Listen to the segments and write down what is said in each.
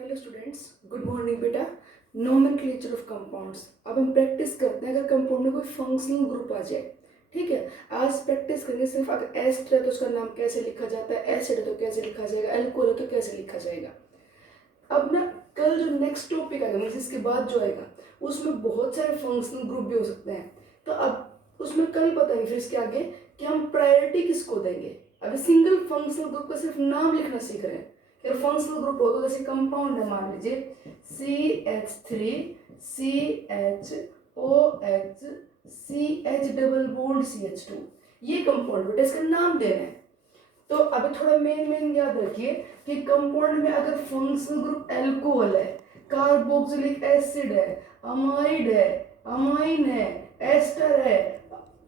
Hello students, good morning बेटा। Nomenclature of compounds. अब हम प्रैक्टिस करते हैं। अगर कंपाउंड में कोई फंक्शनल ग्रुप आ जाए, ठीक है, आज प्रैक्टिस करेंगे सिर्फ। अगर एस्टर है तो उसका नाम कैसे लिखा जाता है, एसिड है तो कैसे लिखा जाएगा, अल्कोहल है तो कैसे लिखा जाएगा। अब ना कल जो नेक्स्ट टॉपिक आएगा, मतलब इसके बाद जो आएगा, उसमें बहुत सारे फंक्शनल ग्रुप भी हो सकते हैं। तो अब उसमें कल बताएंगे फिर इसके आगे कि हम प्रायोरिटी किसको देंगे। अभी सिंगल फंक्शनल ग्रुप का सिर्फ नाम लिखना सीख रहे हैं। फिर फंक्शनल ग्रुप हो तो जैसे कंपाउंड है, मान लीजिए CH3 CHOH CH double bond CH2, ये कंपाउंड बेटा, इसका नाम देना है। तो अभी थोड़ा मेन याद रखिए कि कंपाउंड में अगर फंक्शनल ग्रुप अल्कोहल है, कार्बोक्सिलिक एसिड है, अमाइड है, अमाइन है, एस्टर है,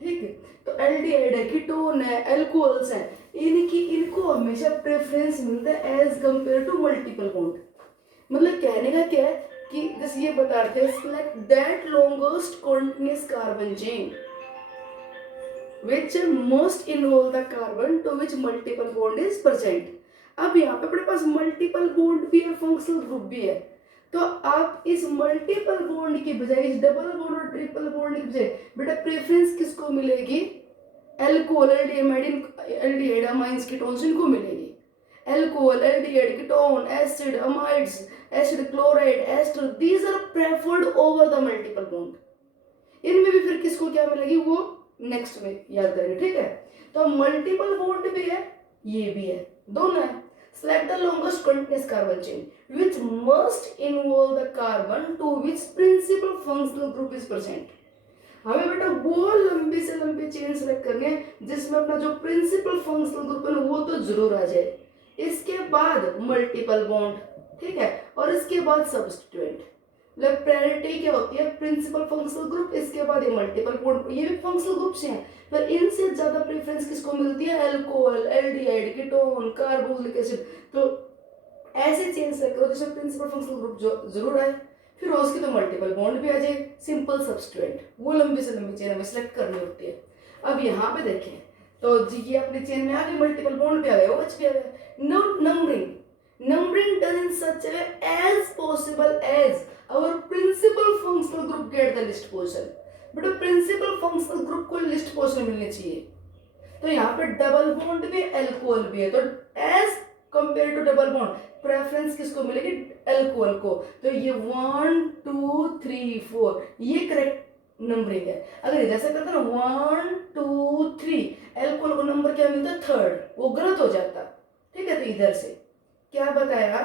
ठीक है, तो एल्डिहाइड है, कीटोन है, अल्कोहल्स है, इनको हमेशा प्रेफरेंस मिलता है as compare to multiple bond. मतलब कहने का क्या है कि जैसे ये बता रहे थे, select that longest continuous carbon chain which most involve the carbon to which multiple bond is present। अब यहाँ पे अपने पास मल्टीपल बॉन्ड भी है, फंक्शनल ग्रुप भी है। तो आप इस मल्टीपल बॉन्ड की बजाय, इस डबल बॉन्ड और ट्रिपल बॉन्ड की बजाय बेटा प्रेफरेंस किसको मिलेगी? एल्कोहल, एल्डिहाइड, अमाइंस, कीटोन्स, इनको मिलेगी। Alcohol, aldehyde, ketone, acid, amides, acid chloride, ester, these are preferred over the multiple bond. इनमें भी फिर किसको क्या मिलेगी वो नेक्स्ट में याद करेंगे, ठीक है। तो मल्टीपल बॉन्ड भी है, ये भी है, दोनों है। Select the longest continuous carbon chain which must involve the carbon to which principal functional group is present. हमें बेटा वो लंबी से लंबी चेन सेलेक्ट करनी है जिसमें अपना जो प्रिंसिपल फंक्शनल ग्रुप है वो तो जरूर आ जाए, इसके बाद मल्टीपल बॉन्ड, ठीक है, और इसके बाद सब्स्टिट्यूएंट। मतलब प्रायोरिटी क्या होती है? प्रिंसिपल फंक्शनल ग्रुप, इसके बाद ये मल्टीपल बॉन्ड, ये भी फंक्शनल ग्रुप्स हैं, पर इनसे ज्यादा प्रेफरेंस किसको मिलती है? Alcohol, aldehyde, ketone, carboxylic acid. तो ऐसे चेंज सेलेक्ट करो जिसमें प्रिंसिपल फंक्शनल ग्रुप जो जरूर आए, फिर उसकी तो मल्टीपल बॉन्ड भी आ जाए, सिंपल सब्स्टिट्यूएंट, वो लंबी से लंबी चेन हमें सेलेक्ट करनी होती है। अब यहाँ पे देखें तो जी ये अपनी चेन में आ गई, मल्टीपल बॉन्ड भी आ गए, OH भी आ गए। Numbering done in such a way as possible as our principal functional group get the list position। बेटा प्रिंसिपल फंक्शनल ग्रुप को लिस्ट पोजीशन मिलनी चाहिए। तो यहाँ पे डबल बॉन्ड भी, अल्कोहल भी है, तो as compare to double bond preference किसको मिलेगी? अल्कोहल को। तो ये 1 2 3 4 ये करेक्ट नंबरिंग है। अगर इधर से करता ना 1 2 3, अल्कोहल को नंबर क्या मिलता? थर्ड, वो गलत हो जाता, ठीक है। तो इधर से क्या बताया?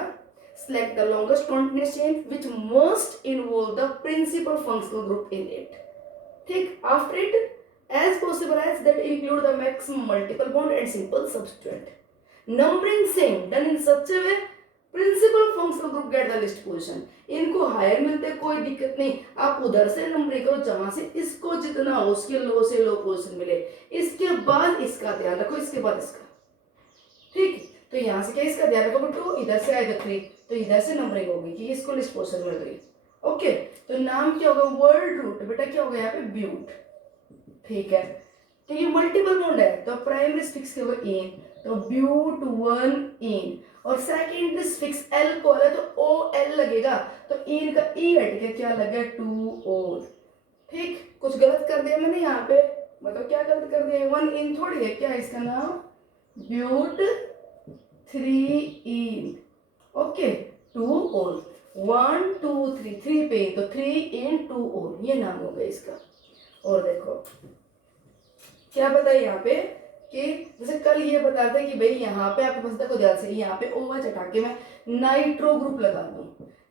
select the longest continuous chain which must involve the principal functional group in it, ठीक। after it as possible as that include the maximum multiple bond and simple substituent। numbering same done in such a way principal functional group get the list position। इनको higher मिलते कोई दिक्कत नहीं, आप उधर से numbering करो जहां से इसको जितना हो उसके लो से लो पोजीशन मिले, इसके बाद इसका ध्यान रखो, इसके बाद इसका, ठीक। तो यहाँ से क्या इसका ध्यान रखोगे? 2, इधर से आएगा 3, तो इधर से नंबरिंग होगी कि इसको लिस्ट पोजीशन मिल गई। ओके, तो नाम क्या होगा? वर्ड रूट बेटा क्या होगा यहाँ पे? ब्यूट, ठीक है। तो ये मल्टीपल बॉन्ड है तो प्राइमरी फिक्स क्या होगा? इन, तो ब्यूट 1 इन, और सेकेंडरी फिक्स अल्कोहल है तो OL लगेगा, तो इन का E हट के क्या लगे? 2 OL, ठीक। कुछ गलत कर दिया मैंने यहाँ पे, मतलब क्या गलत कर दिया? 1 इन थोड़ी है क्या इसका नाम? ब्यूट 3 इन, ओके, 2 OL, 1 2 3, 3 पे तो 3 इन 2 OL, ये नाम हो गया इसका। और देखो क्या बताया यहाँ पे कि जैसे कल ये बताते कि भाई यहाँ पे आपके पास देखो ध्यान से, यहाँ पे OH हटा के मैं नाइट्रो ग्रुप लगा दूं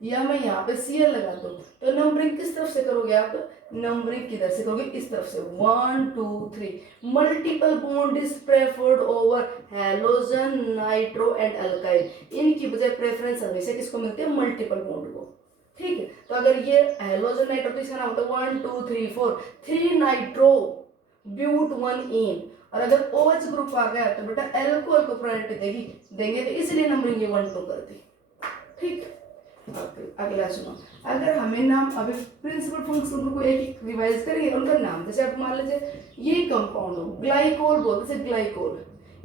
या मैं यहाँ पे Cl लगा दूं, तो नंबरिंग किस तरफ से करोगे आप? नंबरिंग किधर से करोगे? इस तरफ से, 1 2 3। Multiple bond is preferred over halogen, nitro and alkyl. इनकी बजाय प्रेफरेंस हमेशा किसको मिलती है? मल्टीपल बॉन्ड को, ठीक है। तो अगर ये हैलोजन नाइट्रो तो इसका नाम होता है 1 2 3 4, 3 नाइट्रो ब्यूट 1 इन, और अगर OH ग्रुप आ गया तो बेटा अल्कोहल को प्रायोरिटी देंगे, तो इसलिए नंबरिंग ये 1 2 कर दी, ठीक। अगला सुनो, अगर हमें नाम अभी प्रिंसिपल फंक्शनल ग्रुप को एक रिवाइज करेंगे, उनका नाम जैसे आप मान लीजिए ये कंपाउंड हो, ग्लाइकोल बोलते हैं, glycol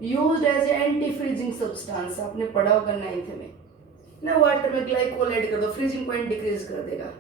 used as a anti freezing substance, आपने पढ़ा होगा 9th में, ना वाटर में ग्लाइकोल ऐड कर दो, फ्रीजिंग पॉइंट डिक्रीज कर देगा।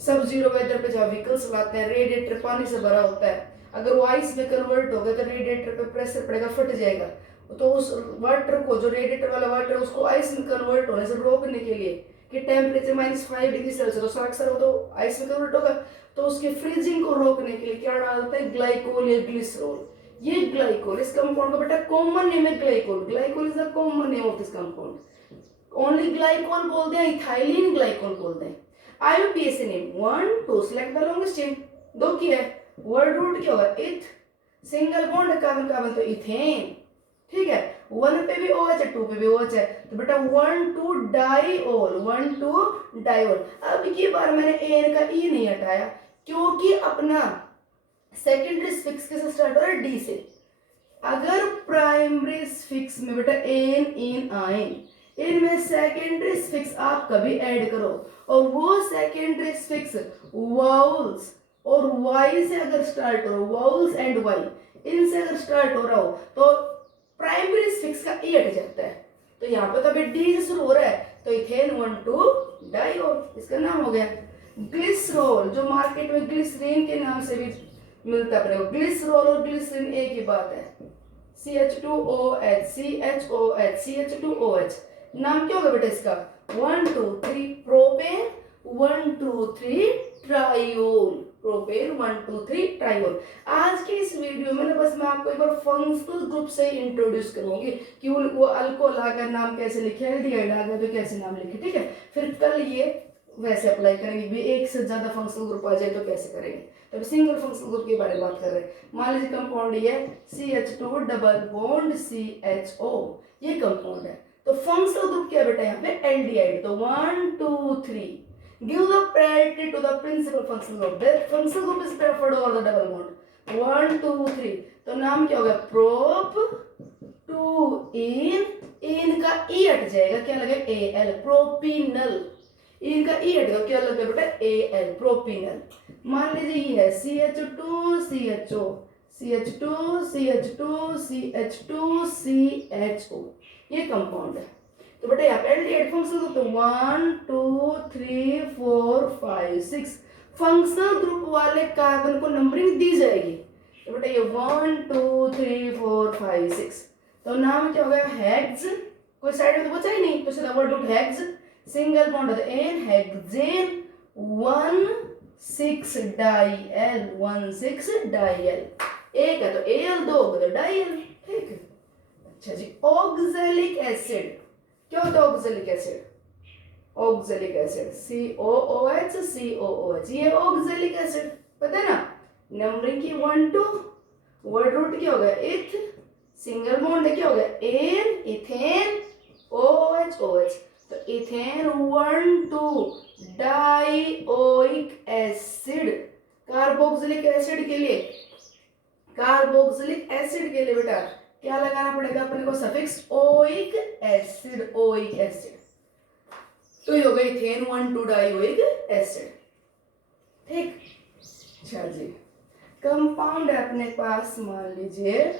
सब जीरो वेदर पे जहाँ व्हीकल्स चलाते हैं, रेडिएटर पानी से भरा होता है, अगर वो आइस में कन्वर्ट हो गया तो रेडिएटर पे प्रेशर पड़ेगा, फट जाएगा। तो उस वाटर को, जो रेडिएटर वाला वाटर है, उसको आइस में कन्वर्ट होने से रोकने के लिए कि टेम्परेचर -5 डिग्री सेल्सियस तो अक्सर वो तो आइस में कन्वर्ट होगा, तो उसकी फ्रीजिंग को रोकने के लिए क्या डालते हैं, ग्लाइकोल या ग्लिसरॉल। ये ग्लाइकोल, इस कंपाउंड का बेटा कॉमन नेम है glycol. Glycol is the common name of this compound. Only glycol बोलते हैं, इथाइलिन ग्लाइकोल बोलते हैं। IUPAC name 1 2 select the longest chain. दो की है, वर्ड रूट क्या होगा, इथ, सिंगल बॉन्ड है कार्बन कार्बन तो इथेन, ठीक है। 1 पे भी OH है, 2 पे भी OH है, तो बेटा 1 2 डाइओल, 1 2 डाइओल। अब की बार मैंने एन का ई नहीं हटाया क्योंकि अपना सेकेंडरी फिक्स के साथ स्टार्ट हो रहा है डी से। अगर प्राइमरी फिक्स में बेटा एन इन आए, इनमें सेकेंडरी फिक्स आप कभी ऐड करो और वो सेकेंडरी फिक्स वाउल्स और वाई से अगर स्टार्ट हो, वाउल्स एंड वाई इनसे अगर स्टार्ट हो रहा हो तो प्राइमरी फिक्स का ई हट जाता है। तो यहाँ पे तो अभी डी से शुरू हो रहा है, तो इथेन 1 2 डाइओल, इसका नाम हो गया ग्लिसरॉल, जो मार्केट में ग्लिसरीन के नाम से भी मिलता है। ग्लिसरॉल और ग्लिसरीन एक ही बात है, CH2OH CHOH CH2OH। नाम क्या होगा बेटा इसका, 1 2 3 प्रोपेन, 1 2 3 ट्राइओल, प्रोपेन 1 2 3 ट्राइओल। आज के इस वीडियो में ना बस मैं आपको एक बार फंक्शनल ग्रुप से इंट्रोड्यूस करूंगी कि वो अल्कोहल आ गया नाम कैसे लिखे, एल्डिहाइड आ गया तो कैसे नाम लिखे, ठीक है। फिर कल ये वैसे अप्लाई करेंगे भी, एक से ज्यादा फंक्शनल ग्रुप आ जाए तो कैसे करेंगे। तो सिंगल फंक्शनल ग्रुप के बारे में बात कर रहे हैं। मान लीजिए कंपाउंड ये CH2 डबल बॉन्ड CHO, ये कंपाउंड है। तो फंक्शनल ग्रुप क्या बेटा यहाँ पे, एल्डिहाइड। तो 1 2 3 give the priority to the principal functional group. The functional group is preferred over the double bond. 1 2 3 तो नाम क्या होगा, प्रोप 2 इन का ई हट जाएगा, क्या लगेगा Al, प्रोपिनल। इनका ई हट गया, क्या लगेगा बेटा Al, प्रोपिनल। मान लीजिए ये है CH2 CHO CH2 CH2 CH2 CHO, ये कंपाउंड है। तो बेटा यहाँ पे एल्डिहाइड फंक्शनल ग्रुप तो 1 2 3 4 5 6 फंक्शनल ग्रुप वाले कार्बन को नंबरिंग दी जाएगी। तो बेटा ये 1 2 3 4 5 6 तो नाम क्या होगा, हेक्स। कोई साइड में तो बचा ही नहीं, तो सीधा word root hex, single bond है एन, हेक्सेन 1 6 डाइएल, 1 6 डाइएल। एक है तो एल, दो तो डाइएल, ठीक है। अच्छा जी, ऑक्सैलिक एसिड क्या होता है, oxalic acid, oxalic acid COOH COOH, ये ऑक्सैलिक एसिड पता है ना। नंबरिंग की 1 2, वर्ड रूट क्या होगा, इथ, सिंगल बॉन्ड क्या होगा एन, इथेन OH OH, तो ethane 1 2 dioic acid. Carboxylic acid के लिए, कार्बोक्सिलिक एसिड के लिए बेटा क्या लगाना पड़ेगा अपने को, suffix oic acid, oic acid. तो ये हो गई इथेन 1 2 डाइओइक एसिड, ठीक। अच्छा जी, कंपाउंड है अपने पास, मान लीजिए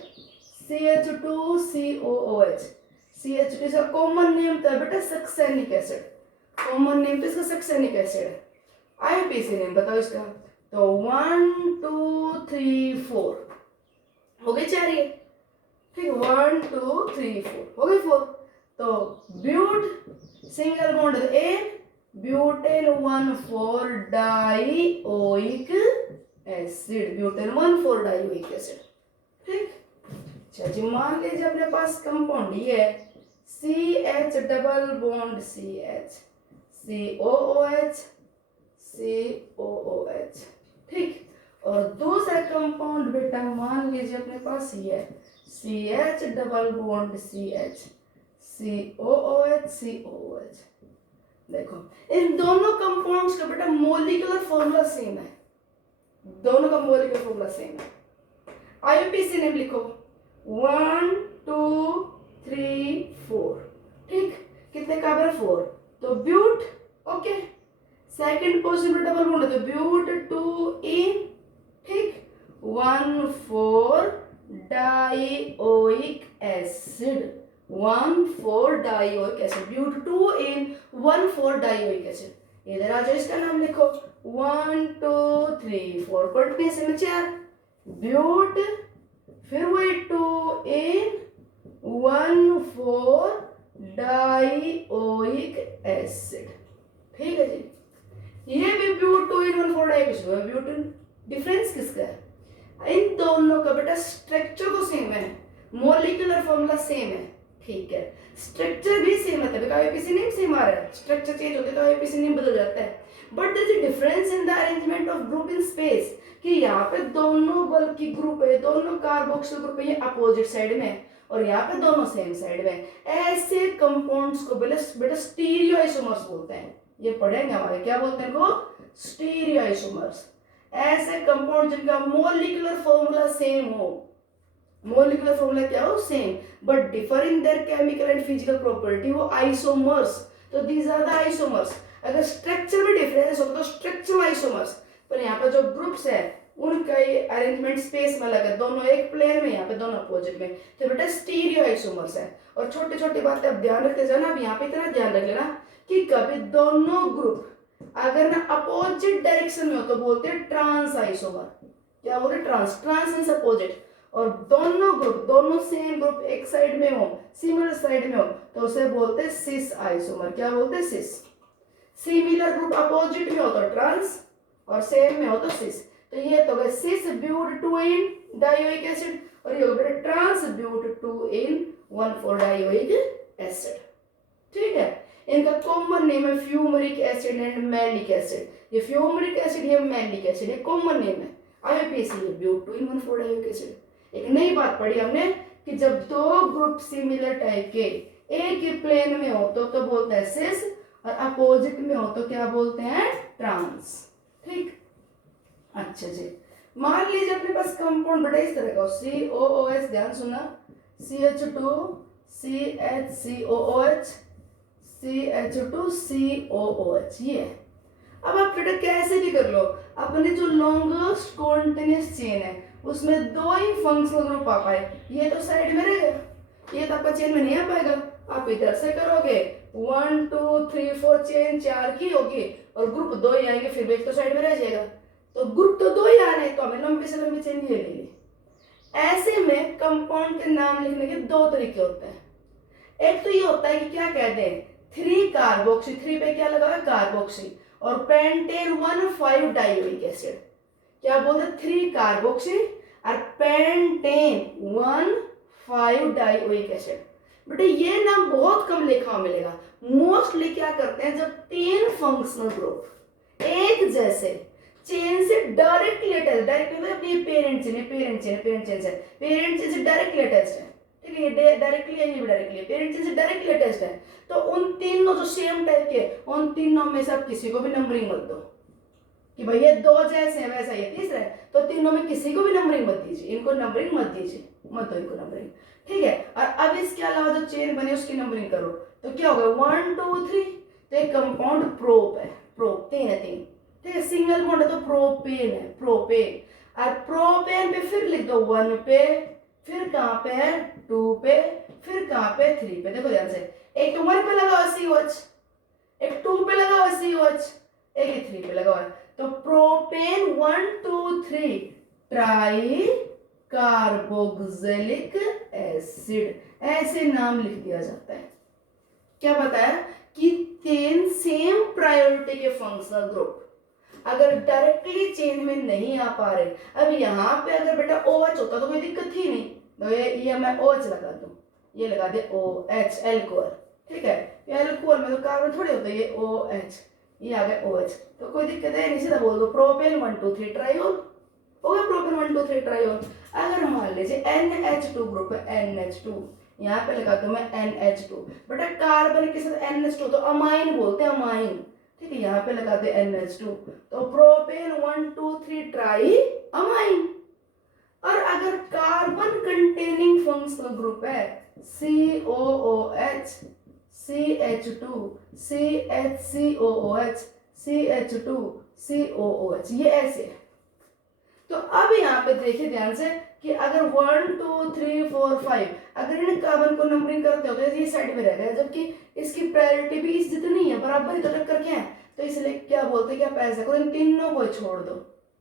CH2 COOH। CH2 का कॉमन नेम था बेटा सक्सेनिक एसिड, कॉमन नेम तो इसका सक्सेनिक एसिड है। IUPAC नेम बताओ इसका, तो 1 2 3 4 हो गए चार, ये ठीक, 1 2 3 4 हो गए 4। तो but single bond ane, butane 1 4 dioic acid, butane 1 4 dioic acid, ठीक। अच्छा जी, मान लीजिए अपने पास कंपाउंड ये है CH double bond CH COOH COOH, ठीक। और दूसरा कंपाउंड बेटा मान लीजिए अपने पास ये है CH double bond CH COOH COOH। देखो इन दोनों कंपाउंड्स का बेटा मोलिकुलर फॉर्मूला सेम है, दोनों का मोलिकुलर फॉर्मूला सेम है। IUPAC नेम लिखो 1 2 3 4, ठीक। कितने कार्बन, 4, तो ब्यूट, ओके। सेकंड पोजीशन पे डबल बॉन्ड है तो ब्यूट 2 इन, ठीक, 1 4 डाइओइक एसिड, 1,4-डाइओइक एसिड, ब्यूट 2 in 1,4-डाइओइक एसिड। इधर आ जाओ, इसका नाम लिखो 1 2 3 4 कंटिन्यूस में 4 ब्यूट, फिर वही 2 in 1,4-डाइओइक एसिड। ठीक है जी, ये भी ब्यूट 2 in 1,4-डाइओइक एसिड है। ब्यूटेन डिफरेंस किसका है? इन दोनों का बेटा स्ट्रक्चर तो सेम है, मॉलिक्यूलर फॉर्मूला सेम है। ठीक है, स्ट्रक्चर भी सेम है, तभी आईपीसी नेम सेम आ रहा है। स्ट्रक्चर चेंज होता है तो आईपीसी नेम बदल जाता है। But there is a difference in the arrangement of group in space, कि यहाँ पे दोनों बल्कि ग्रुप है, दोनों कार्बोक्सिल ग्रुप है, ये अपोजिट साइड में, और यहाँ पे दोनों सेम साइड में। ऐसे कंपाउंड्स को बेटा स्टीरियोआइसोमर्स बोलते हैं। ये पढ़ेंगे हमारे, क्या बोलते हैं इनको? स्टीरियोआइसोमर्स। ऐसे कंपाउंड जिनका मॉलिक्यूलर फॉर्मूला सेम हो, मॉलिक्यूलर फॉर्मूला क्या हो? Same, but differ in their chemical and physical property, वो आइसोमर्स। तो दीज आर द आइसोमर्स। अगर स्ट्रक्चर में डिफरेंस हो तो स्ट्रक्चरल आइसोमर्स, पर यहाँ पे जो ग्रुप्स है उनका ये अरेंजमेंट स्पेस में अलग है, दोनों एक प्लेन में, यहाँ पे दोनों अपोजिट में, तो बेटा स्टीरियो आइसोमर्स है। और छोटी छोटी बातें अब ध्यान रखते जाना। अब यहाँ पे इतना ध्यान रख लेना कि कभी दोनों ग्रुप अगर ना अपोजिट डायरेक्शन में हो तो बोलते हैं ट्रांस आइसोमर। क्या बोलते हैं? Trans, trans means opposite. और दोनों ग्रुप, दोनों सेम ग्रुप एक साइड में हो, सिमिलर साइड में हो, तो उसे बोलते हैं सिस आइसोमर। क्या बोलते हैं? सिस। सिमिलर ग्रुप अपोजिट में हो तो ट्रांस, और सेम में हो तो सिस। तो ये तो गए सिस ब्यूट 2 in-डाइओइक एसिड, और ये हो गया ट्रांस ब्यूट 2 in 1,4-डाइओइक एसिड। ठीक है, इनका कॉमन नेम है fumaric acid and maleic acid. ये फ्यूमरिक एसिड, ये मैलिक एसिड, ये कॉमन नेम है। आईयूपीएसी ब्यूट 2 in 1,4-डाइओइक एसिड। एक नई बात पढ़ी हमने कि जब दो ग्रुप सिमिलर टाइप के एक ही प्लेन में हो तो बोलते हैं सिस, और अपोजिट में हो तो क्या बोलते हैं? ट्रांस। ठीक, अच्छा जी। मान लीजिए अपने पास कंपाउंड बेटा इस तरह का COOH, ध्यान सुना, CH2 CHCOOH CH2 COOH, ये है। अब आप बेटा कैसे भी कर लो, अपने जो लॉन्गेस्ट कॉन्टिन्यूस चेन है उसमें 2 ही फंक्शनल ग्रुप आ पाए, ये तो साइड में रहेगा, ये तो आपका चेन में नहीं आ पाएगा। आप इधर से करोगे 1 2 3 4 चेन 4 की होगी, और ग्रुप 2 ही आएंगे, फिर भी एक तो साइड में रह जाएगा। तो ग्रुप तो 2 ही आने, तो हमें लंबी से लंबी चेन ये लेंगे। ऐसे में कंपाउंड के नाम लिखने के 2 तरीके होते हैं। एक तो ये होता है कि क्या कहते हैं, 3 कार्बोक्सी, 3 पे क्या लगा हुआ है? कार्बोक्सी, और पेंटेन 1,5-डाइओइक एसिड। क्या बोलते हैं? 3 कार्बोक्सी और पेंटेन 1,5-डाइओइक एसिड। बेटा ये नाम बहुत कम लिखा मिलेगा। मोस्टली क्या करते हैं, जब 3 फंक्शनल ग्रुप एक जैसे चेन से डायरेक्टली अटैच, डायरेक्टली मतलब अपनी पेरेंट चेन है, पेरेंट चेन है, पेरेंट चेन से, पेरेंट चेन से डायरेक्टली अटैच है, ठीक है, ये डायरेक्टली है, ये भी डायरेक्टली है, पेरेंट चेन से डायरेक्टली अटैच्ड है। तो उन तीनों जो सेम टाइप के, उन तीनों में से आप किसी को भी नंबरिंग मत दो कि भाई ये 2 जैसे हैं वैसा ये तीसरा है, तो तीनों में किसी को भी नंबरिंग मत दीजिए, इनको नंबरिंग मत दीजिए, मत दो इनको नंबरिंग। ठीक है, और अब इसके अलावा जो चेन बने उसकी नंबरिंग करो, तो क्या होगा? 1 2 3। तो एक कंपाउंड प्रोप है, प्रोप 3 है, 3, ठीक है, सिंगल बॉन्ड है तो प्रोपेन है, प्रोपेन। और प्रोपेन पे फिर लिख दो 1 पे, फिर कहाँ पे है? 2 पे, फिर कहाँ पे? 3 पे। देखो ध्यान से, एक तो 1 पे लगा हुआ COH, एक 2 पे लगा हुआ COH, एक ही 3 पे लगा हुआ है। तो प्रोपेन 1 2 3 ट्राई कार्बोक्सिलिक एसिड, ऐसे नाम लिख दिया जाता है। क्या बताया कि 3 सेम प्रायोरिटी के फंक्शनल ग्रुप अगर डायरेक्टली चेन में नहीं आ पा रहे, अब यहाँ पे अगर बेटा OH होता तो कोई दिक्कत थी नहीं, तो ये मैं OH लगा दूं, ये लगा दे OH, एल्कोहल, ठीक है, एल्कोहल में तो कार्बन थोड़े होते, ये OH, ये आ गया OH, तो कोई दिक्कत है नहीं, सीधा बोल दो प्रोपेन 1 2 3 ट्रायोल, हो गया प्रोपेन 1 2 3 ट्रायोल। अगर मान लीजिए NH2 ग्रुप है, NH2, यहाँ पे लगा दूं मैं NH2, बेटा कार्बन के साथ NH2 तो अमाइन बोलते हैं, अमाइन, ठीक है, यहाँ पे लगाते NH2, तो प्रोपेन 1 2 3 ट्राई अमाइन। और अगर कार्बन कंटेनिंग फंक्शनल ग्रुप है COOH CH2 CHCOOH CH2 COOH, ये ऐसे है। तो अब यहाँ पे देखिए ध्यान से, कि अगर 1 2 3 4 5 अगर इन कार्बन को नंबरिंग करते हो तो ये साइड में रहेगा, जबकि इसकी प्रायोरिटी भी इस जितनी है, बराबर ही तो टक्कर क्या है, तो इसलिए क्या बोलते हैं कि आप ऐसा करो इन तीनों को छोड़ दो,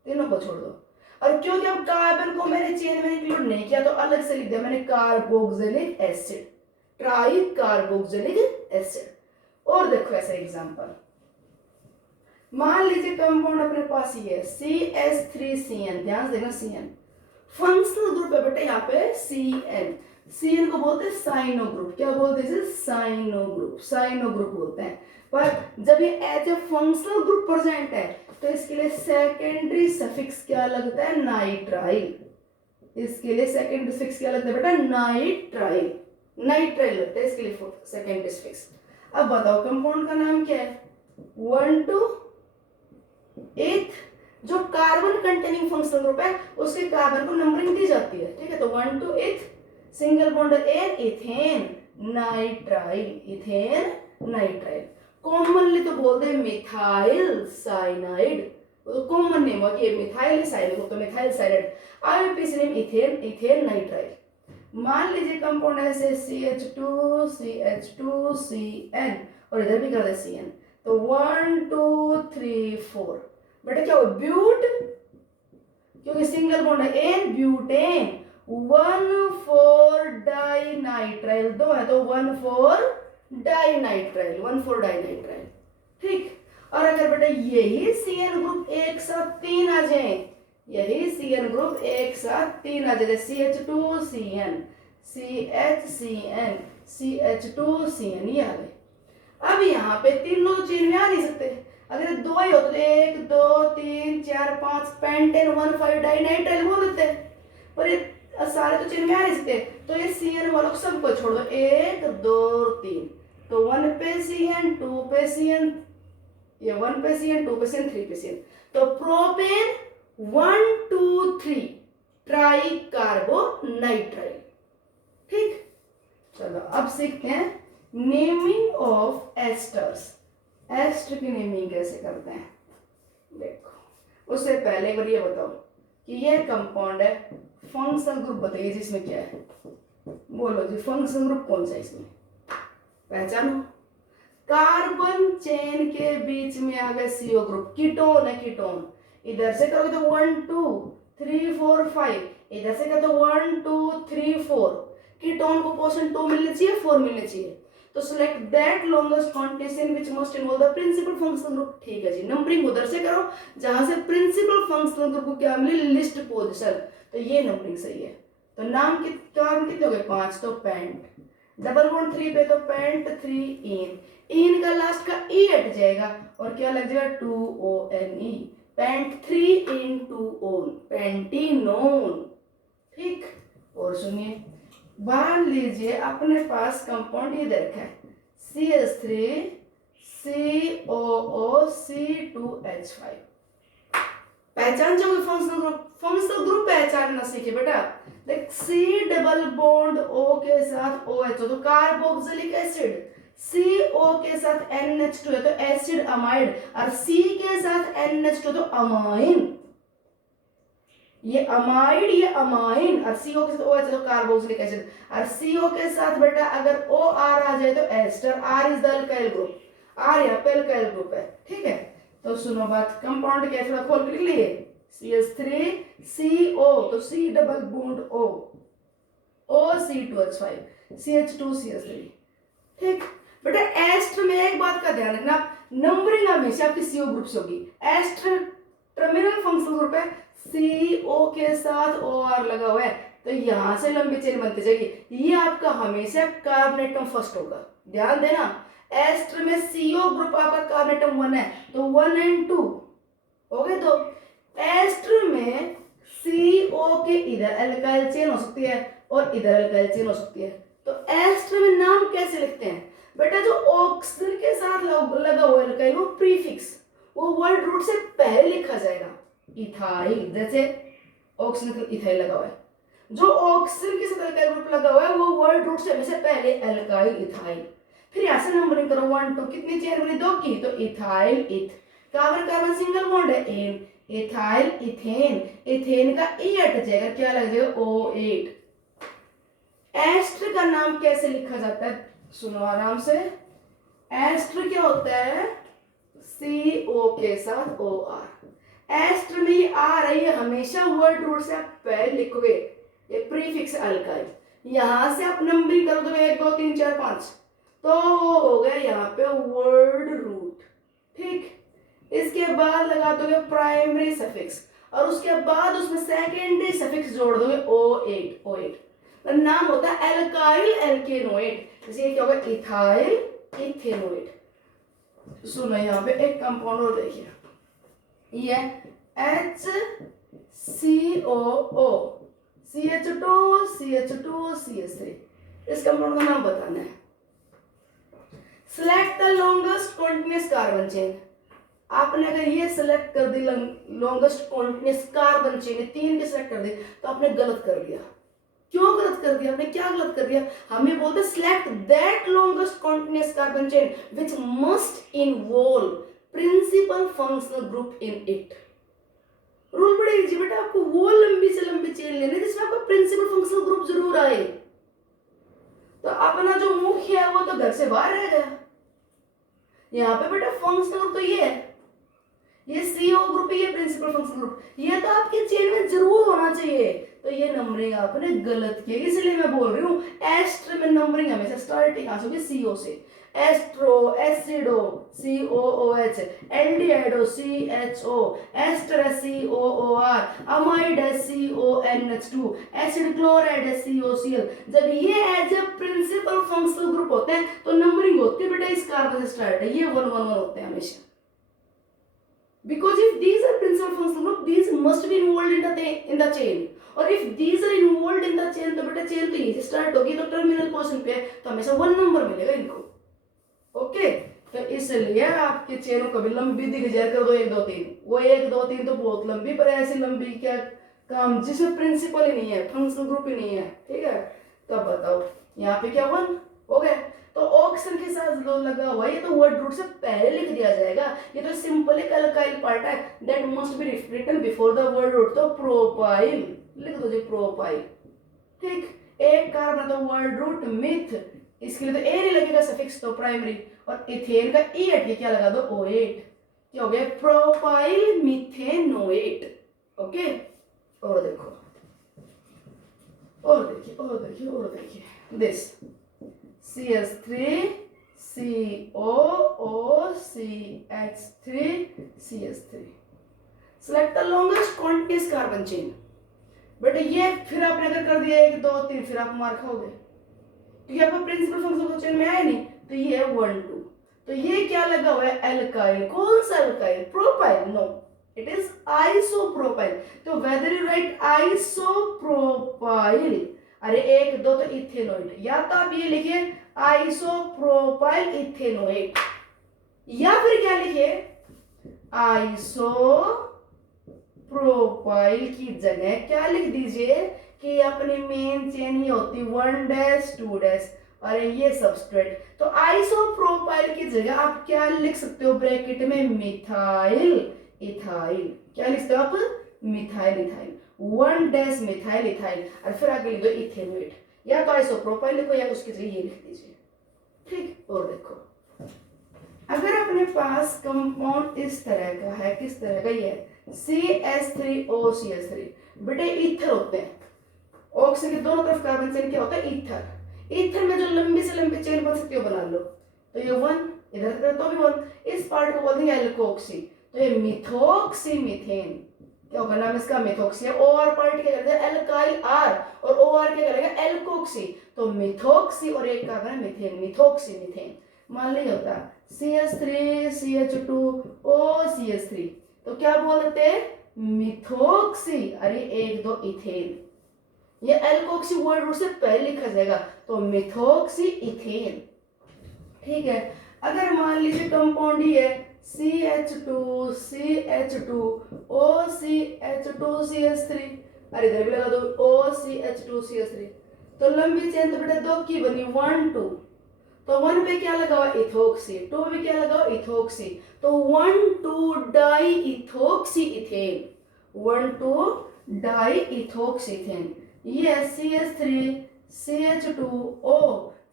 तीनों को छोड़ दो। और क्योंकि अब कार्बन को मैंने चेन में इंक्लूड नहीं किया तो अलग से लिख दिया मैंने carboxylic acid, try carboxylic acid. और देखो ऐसा एग्जांपल, मान लीजिए कंपाउंड अपने पास ये है CH3CN, ध्यान से देखना CN फंक्शनल ग्रुप है बेटा यहाँ पे CN को बोलते हैं साइनो ग्रुप। क्या बोलते हैं इसे? साइनो ग्रुप बोलते हैं। पर जब ये as a functional group present है तो इसके लिए सेकेंडरी सफिक्स क्या लगता है? नाइट्राइल। इसके लिए सेकेंडरी सफिक्स क्या लगता है बेटा? नाइट्राइल लगता है इसके लिए सेकेंडरी सफिक्स। अब बताओ कंपाउंड का नाम क्या है? 1 to 8 जो कार्बन कंटेनिंग फंक्शनल ग्रुप है उसके कार्बन को नंबरिंग दी जाती है, ठीक है। तो 1 to 8 single bond ane ethane nitrile. Commonly तो बोलते हैं मिथाइल साइनाइड, तो कॉमन नेम है कि मिथाइल साइनाइड, तो methyl cyanide. IUPAC name ethane nitrile. मान लीजिए कंपाउंड ऐसे CH2CN और इधर भी कर दे CN, तो 1 2 3 4 बेटा क्या हो? ब्यूट, क्योंकि सिंगल बॉन्ड है एन, ब्यूटेन। 1,4 डाइनाइट्राइल, दो है तो 1,4 डाइनाइट्राइल, ठीक। और अगर बेटा यही CN ग्रुप एक साथ तीन आ जाए, यही CN ग्रुप एक साथ तीन आ जाए, CH2CN CHCN CH2CN, ये आ गए। अब यहाँ पे तीनों चेन में आ नहीं सकते, अगर दो ही हो तो 1 2 3 4 5 पेंटेन 1,5 डाइनाइट्राइल बोल देते हैं, पर ये सारे तो चेन में आ नहीं सकते, तो ये CN वालों को सबको छोड़ दो, 1 2 3, तो 1 पे CN 2 पे CN, ये 1 पे CN 2 पे CN 3 पे CN, तो प्रोपेन 1 2 3 ट्राई कार्बोनाइट्राइल, ठीक। चलो अब सीखते हैं नेमिंग ऑफ एस्टर्स। एस्टर की नेमिंग कैसे करते हैं देखो। उससे पहले एक बार ये बताओ कि ये कंपाउंड है, फंक्शनल ग्रुप बताइए जिसमें क्या है, बोलो जी फंक्शनल ग्रुप कौन सा है इसमें, पहचानो। कार्बन चेन के बीच में आ गया CO ग्रुप, कीटोन है, कीटोन। इधर से करोगे तो 1 2 3 4 5, इधर से करो तो 1 2 3 4, कीटोन को पोजीशन 2 मिलनी चाहिए, 4 मिलनी चाहिए, तो select that longest connection which must involve the principal functional group, ठीक है जी। नंबरिंग उधर से करो जहां से प्रिंसिपल फंक्शनल ग्रुप को क्या मिली? लिस्ट पोजीशन, तो ये नंबरिंग सही है। तो नाम कितने हो गए? 5, तो पेंट। डबल बॉन्ड 3 पे तो पेंट 3 इन का लास्ट का ई हट जाएगा और क्या लग जाएगा? 2ONE, पेंट 3 इन 2 पेंटीनोन, ठीक। और सुनिए, मान लीजिए अपने पास कंपाउंड ये देखा है CH3COOC2H5, पहचान जाओगे फंक्शनल ग्रुप पहचानना सीखे बेटा। देख C डबल बॉन्ड O के साथ OH तो कार्बोक्सिलिक एसिड, CO के साथ NH2 है तो एसिड अमाइड, और C के साथ NH2 तो अमाइन, ये अमाइड ये अमाइन, और CO के साथ OH तो कार्बोक्सिलिक एसिड, और CO के साथ बेटा अगर OR आ जाए तो ester, R is the alkyl group, R यहाँ पे अल्काइल ग्रुप है, ठीक है। तो सुनो बात, कंपाउंड क्या थोड़ा खोल के लिख लिए, CH3CO तो C double bond O OC2H5 CH2CH3, ठीक। बेटा एस्टर में एक बात का ध्यान रखना, नंबरिंग हमेशा आपकी CO ग्रुप से होगी। एस्टर टर्मिनल फंक्शनल ग्रुप है, CO के साथ OR लगा हुआ है, तो यहां से लंबी चेन बनती जाएगी, ये आपका हमेशा कार्बोनेटम फर्स्ट होगा, ध्यान देना। एस्टर में CO ग्रुप आपका कार्बोनेटम 1 है तो 1 and 2 हो गए। तो एस्टर में CO के इधर अल्काइल चेन हो सकती है और इधर अल्काइल चेन हो सकती है, तो एस्टर में नाम कैसे लिखते हैं बेटा? जो ऑक्सीजन के साथ लगा हुआ अल्काइल वो प्रीफिक्स, वो वर्ड रूट से पहले लिखा जाएगा, इथाइल, जैसे ऑक्सीजन के इथाइल लगा हुआ है, जो ऑक्सीजन के साथ अल्काइल ग्रुप लगा हुआ है वो वर्ड रूट से हमेशा पहले अल्काइल इथाइल। फिर यहां से नंबरिंग करो 1 2, कितनी चेन बनी? 2 की, तो इथाइल इथ, कार्बन कार्बन सिंगल बॉन्ड है एन, इथाइल इथेन, इथेन का ई हट जाएगा, क्या लग जाएगा O8। एस्टर का नाम कैसे लिखा जाता है, सुनो आराम से। एस्टर क्या होता है, CO के साथ OR। एस्टर में ये R है, ये हमेशा वर्ड रूट से आप पहले लिखोगे, ये प्रीफिक्स अल्काइल, यहां से आप नंबरिंग कर दोगे 1 2 3 4 5, तो हो गया यहाँ पे वर्ड रूट। ठीक, इसके बाद लगा दोगे प्राइमरी सफिक्स, और उसके बाद उसमें सेकेंडरी सफिक्स जोड़ दोगे O8। O8 का नाम होता है एल्काइल एल्केनोएट, जैसे क्या होगा इथाइल इथेनोएट। सुनो यहाँ पे एक कंपाउंड और देखिए, ये HCOO CH2 CH2 CH3, इस कंपाउंड का नाम बताना है। Select the longest continuous carbon chain, आपने अगर ये सिलेक्ट कर दी लॉन्गेस्ट कॉन्टिन्यूअस कार्बन चेन, 3 के सिलेक्ट कर दी, तो आपने गलत कर दिया। क्यों गलत कर दिया, आपने क्या गलत कर दिया, हमें बोलते select that longest continuous carbon chain which must involve principal functional group in it. Rule बड़ा इजी बेटा, आपको वो लंबी से लंबी चेन लेनी जिसमें आपका प्रिंसिपल फंक्शनल ग्रुप जरूर आए। तो अपना जो मुख्य है वो तो घर से बाहर रह गया। यहाँ पे बेटा फंक्शनल ग्रुप तो ये है, ये CO ग्रुप है, ये प्रिंसिपल फंक्शनल ग्रुप, ये तो आपके चेन में जरूर होना चाहिए। तो ये नंबरिंग आपने गलत की, इसलिए मैं बोल रही हूँ एस्टर में नंबरिंग हमेशा स्टार्टिंग आ सकती CO से। एस्ट्रो acido COOH, aldehydo CHO, ester COOR, amide CONH2, acid chloride COCl। जब ये as a principal functional group होते हैं तो नंबरिंग होती है बेटा इस कार्बन से स्टार्ट है, ये 1 1 1 होते हैं हमेशा। Because if these are principal functional group, these must be involved in the chain. और if these are involved in the chain, तो बेटा चेन तो यही स्टार्ट होगी, तो टर्मिनल पोजीशन पे है, तो हमेशा 1 नंबर मिलेगा इनको। ओके, तो इसलिए आपके चेन को कभी लंबी दिख जाए कर दो 1 2 3, वो 1 2 3 तो बहुत लंबी, पर ऐसी लंबी क्या काम जिसमें प्रिंसिपल ही नहीं है, फंक्शनल ग्रुप ही नहीं है। ठीक है, तो अब बताओ यहाँ पे क्या 1 हो गया, तो ऑक्सीजन के साथ जो लगा हुआ है ये तो वर्ड रूट से पहले लिख दिया जाएगा, ये तो सिंपल एक अल्काइल पार्ट है, that must be written before the word root, तो प्रोपाइल लिख दो जी, प्रोपाइल। ठीक, एक कार्बन तो वर्ड रूट मिथ, इसके लिए तो ए नहीं लगेगा सफिक्स, तो प्राइमरी, और इथेन का ई हट के क्या लगा दो O8, क्या हो गया प्रोपाइल मिथेनोएट। ओके, और देखो, और देखिए, और देखिए, और देखिए, this CH3 COO CH3 CH3। Select the longest continuous carbon chain. बेटा ये फिर आपने अगर कर दिया 1 2 3, फिर आप मार खाओगे, क्योंकि आपका प्रिंसिपल फंक्शन चेन में आया नहीं, तो ये है 1 2, तो ये क्या लगा हुआ है एल्काइल, कौन सा alkyl, propyl, no it is isopropyl. तो वेदर यू राइट आइसोप्रोपाइल, अरे 1 2 तो इथेनोइड, या तो आप ये लिखिए आइसोप्रोपाइल इथेनोएट, या फिर क्या लिखिए आइसोप्रोपाइल की जगह क्या लिख दीजिए कि अपनी मेन चेन ही होती 1 2 अरे ये सबस्ट्रेट, तो आइसोप्रोपाइल की जगह आप क्या लिख सकते हो ब्रैकेट में मिथाइल इथाइल, क्या लिखते हो आप मिथाइल इथाइल, 1 मिथाइल इथाइल, और फिर आगे लिख दो इथेनोएट, या तो आइसोप्रोपाइल लिखो या उसकी जगह ये लिख दीजिए। ठीक, और देखो अगर अपने पास कंपाउंड इस तरह का है, किस तरह का, ये CH3O CH3, बेटे ईथर होते हैं, ऑक्सीजन के दोनों तरफ कार्बन चेन क्या होता है ईथर, ईथर में जो लंबी से लंबी चेन बन सकती है बना लो, तो ये 1 इधर तो भी 1, इस पार्ट को बोलते हैं एल्कोक्सी, तो ये मिथोक्सी मीथेन, क्या होगा नाम इसका मिथोक्सी, OR पार्ट क्या करेगा एल्काइल R, और OR क्या करेगा एल्कोक्सी, तो मिथोक्सी और एक कार्बन है मीथेन, मिथोक्सी मीथेन। मान लीजिए होता CH3 CH2O CH3, तो क्या बोलते हैं मिथोक्सी, अरे 1 2 इथेन, ये एल्कोक्सी वर्ड रूट से पहले लिखा जाएगा, तो मिथोक्सी इथेन। ठीक है, अगर मान लीजिए कंपाउंड ही है CH2 CH2O CH2 CH3, अरे इधर भी लगा दो OCH2 CH3, तो लंबी चेन तो बेटा 2 की बनी 1 2, तो 1 पे क्या लगा हुआ इथोक्सी, 2 पे क्या लगा हुआ इथोक्सी, तो 1,2 diethoxyethane, 1,2 diethoxyethane. ये CH3 CH2O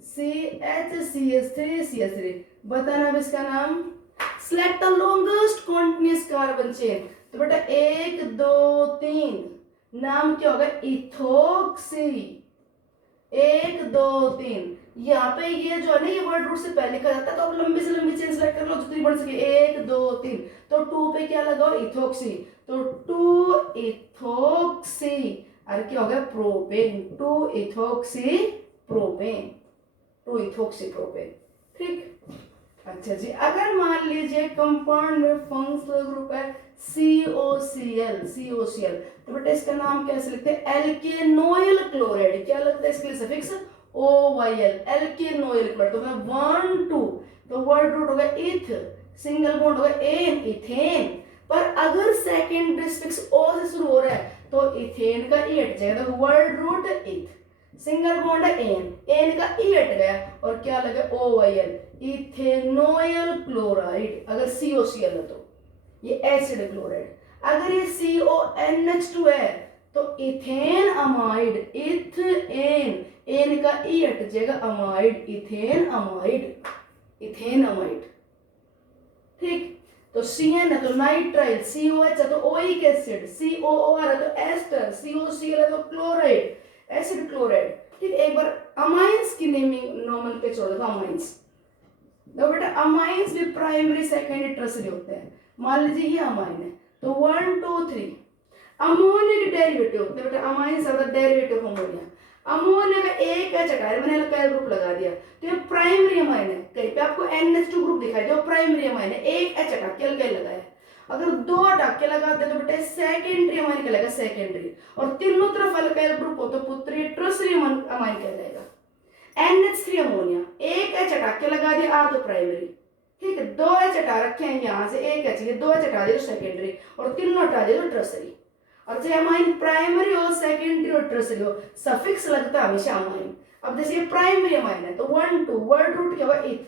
CH3CH3 बताना अब इसका नाम। Select the longest continuous carbon chain, तो बेटा 1 2 3 नाम क्या होगा इथोक्सी, 1 2 3। यहाँ पे ये जो है ना ये वर्ड रूट से पहले लिखा जाता है, तो आप लंबी से लंबी चेन सेलेक्ट कर लो जितनी बढ़ सके, 1 2 3। तो 2 पे क्या लगाओ इथोक्सी, तो 2 इथोक्सी, और क्या हो गया propane, 2 ethoxy propane, 2 ethoxy propane. ठीक, अच्छा जी, अगर मान लीजिए कंपाउंड में फंक्शनल ग्रुप है COCl, तो बेटा इसका नाम कैसे लिखते हैं, एल्केनोइल क्लोराइड, क्या लगता है इसके लिए सफिक्स OYL, एल्केनोइल क्लोराइड। तो मतलब 1 2, तो वर्ड रूट होगा इथ, सिंगल बॉन्ड होगा एन, इथेन। पर अगर सेकेंडरी सफिक्स O से शुरू हो रहा है तो इथेन का ई हट जाएगा, तो वर्ड रूट इथ, सिंगल बॉन्ड है एन का ई हट गया और क्या लगे OYL, इथेनोइल क्लोराइड। अगर COCl है तो ये एसिड क्लोराइड, अगर ये CONH2 है तो इथेन अमाइड, इथेन, एन का ई हट जाएगा, amide, ethane amide, ethane amide. ठीक, तो CN है तो नाइट्राइल, COH है तो ओइक एसिड, COOR है तो एस्टर, COCl है तो क्लोराइड, एसिड क्लोराइड। ठीक, एक बार अमाइंस की नेमिंग नॉर्मल पे छोड़ दो, अमाइंस। देखो बेटा अमाइंस भी प्राइमरी सेकेंडरी टर्सरी होते हैं। मान लीजिए ये अमाइन है तो 1 2 3 अमोनिया के डेरिवेटिव होते हैं बेटा, amines are the derivative of ammonia. Ammonia का एक एच हटाया, मैंने अल्काइल ग्रुप लगा दिया, तो ये प्राइमरी अमाइन है। कहीं पे आपको NH2 ग्रुप दिखाई दे, प्राइमरी अमाइन है, एक एच हटा के अल्काइल लगाया। अगर 2 हटा के लगाते तो बेटा सेकेंडरी अमाइन कहलाएगा, सेकेंडरी। और तीनों तरफ अल्काइल ग्रुप हो तो पुत्री टर्सरी अमाइन कहलाएगा। NH3 अमोनिया, एक एच हटा के लगा दिया, आ तो प्राइमरी। ठीक है, 2 एच हटा रखे हैं यहाँ से, एक एच, ये 2 एच हटा दिए तो सेकेंडरी, और तीनों हटा दिए तो टर्सरी। और चाहे अमाइन प्राइमरी हो, सेकेंडरी और टर्सरी हो, सफिक्स लगता है हमेशा अमाइन। अब जैसे ये प्राइमरी अमाइन है तो 1 2, वर्ड रूट क्या हुआ इथ,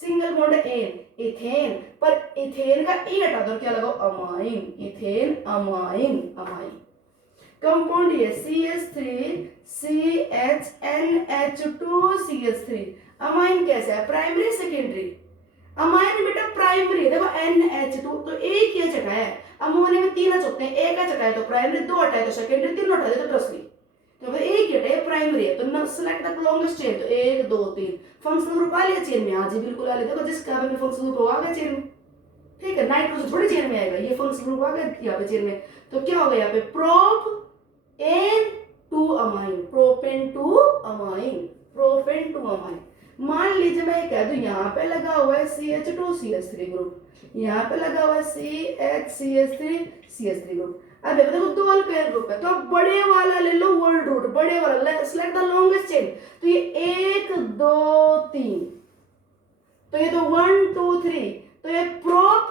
सिंगल बॉन्ड एन, इथेन, पर इथेन का ई हटा दो, क्या लगाओ amine, ethane amine, amine. Compound ये CH3 CHNH2 CH3, अमाइन कैसा है, प्राइमरी सेकेंडरी? अमाइन बेटा प्राइमरी, देखो NH2 तो एक ही हटाया है, अमोनिया में 3 एच होते हैं, एक एच हटाया तो प्राइमरी, 2 हटाए तो सेकेंडरी, 3 हटाए तो टर्सरी, तो एक ही हटाया प्राइमरी है। तो सेलेक्ट द लॉन्गेस्ट चेन, तो 1 2 3 फंक्शनल ग्रुप आ लिया चेन में, हाँ जी बिल्कुल आ लिया। देखो जिस कार्बन में फंक्शनल ग्रुप आ गया चेन में, ठीक है, नाइट्रोजन थोड़ी चेन में आएगा, ये फंक्शनल ग्रुप आ गया यहाँ पे चेन में, तो क्या होगा यहाँ पे propane two amine, propane two amine, propane two amine. मान लीजिए मैं कह दूं यहाँ पे लगा हुआ है CH2 CH3 ग्रुप, यहाँ पे लगा हुआ है CH3 ग्रुप। अब देखो 2 अल्काइल ग्रुप है, तो आप बड़े वाला ले लो, वर्ड रूट बड़े वाला, सिलेक्ट द लॉन्गेस्ट चेन, तो ये 1 2 3, तो ये तो 1 2 3, तो ये प्रोप,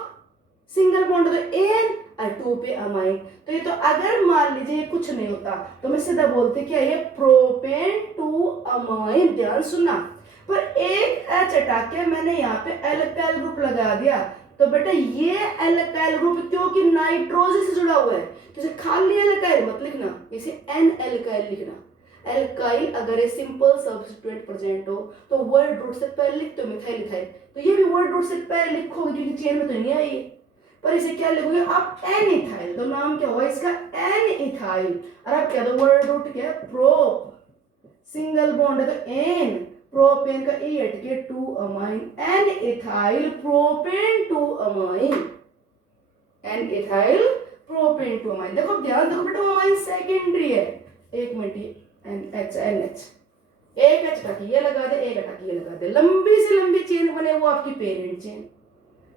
सिंगल बॉन्ड तो एन, और 2 पे अमाइन। तो ये तो अगर मान लीजिए ये कुछ नहीं होता तो मैं सीधा बोलते क्या ये प्रोपेन टू अमाइन, ध्यान सुनना। पर एक एच हटा के मैंने यहाँ पे एल्काइल ग्रुप लगा दिया, तो बेटा ये एल्काइल ग्रुप क्योंकि नाइट्रोजन से जुड़ा हुआ है, तो इसे खाली एल्काइल मत लिखना, इसे एन एल्काइल लिखना। एल्काइल अगर ये सिंपल सब्स्टिट्यूएंट प्रेजेंट हो तो वर्ड रूट से पहले लिखते हो मिथाइल इथाइल, तो ये भी वर्ड रूट से पहले लिखोगे क्योंकि चेन में तो नहीं आई, पर इसे क्या लिखोगे आप एन इथाइल, तो नाम क्या होगा इसका एन इथाइल। और आप क्या दो वर्ड रूट क्या है प्रोप, सिंगल बॉन्ड है तो एन, प्रोपेन का ई हट के 2 amine, N ethyl propane 2 amine, N ethyl propane 2 amine. देखो ध्यान देखो बेटा अमाइन सेकेंडरी है, एक मिनट NH एक एच हटा के ये लगा दे, एक हटा के ये लगा दे, लंबी से लंबी चेन बने वो आपकी पेरेंट चेन।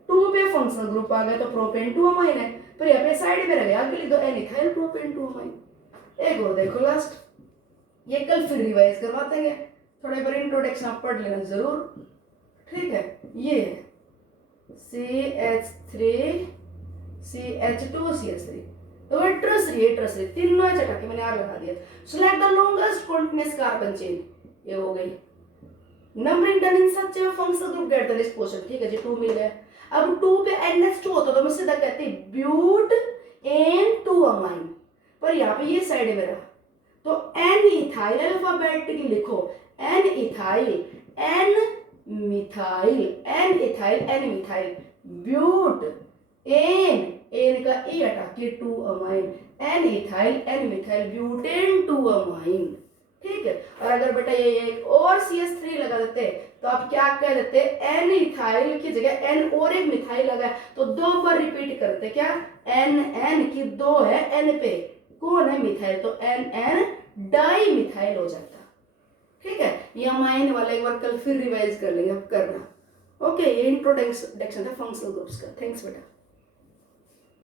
2 पे फंक्शनल ग्रुप आ गया तो प्रोपेन 2 अमाइन है, पर यहाँ पे साइड में रह गया, आगे लिख दो एन इथाइल प्रोपेन 2 अमाइन। एक और देखो लास्ट, ये कल फिर रिवाइज करवाते हैं, थोड़ा बार इंट्रोडक्शन आप पढ़ लेना जरूर, ठीक है। ये CH3 CH2 CH3, तो ये ट्रसरी तीनों एच हटा के मैंने आर लगा दिया। Select the longest continuous carbon chain, ये हो गई। Numbering done in such A functional group get the list position, ठीक है जी 2 मिल गया। अब 2 पे NH2 होता तो मैं सीधा कहती ब्यूट एन 2 अमाइन, पर यहाँ पे ये साइड है मेरा, तो एन इथाइल अल्फाबेटिकली लिखो, N ethyl N methyl N ethyl N methyl, butane एन का ए हटा के 2 amine, N ethyl N methyl butane 2 amine, ठीक है। और अगर बेटा ये एक और CH3 लगा देते तो आप क्या कह देते, एन इथाइल की जगह एन और एक मिथाइल लगा तो 2 बार रिपीट करते, क्या एन एन की 2 है एन पे, कौन है मिथाइल, तो एन एन डाई मिथाइल हो जाता, ठीक है। ये अमाइन वाला एक बार कल फिर रिवाइज कर लेंगे, अब करना। ओके, ये इंट्रोडक्शन था फंक्शनल ग्रुप्स का। थैंक्स बेटा।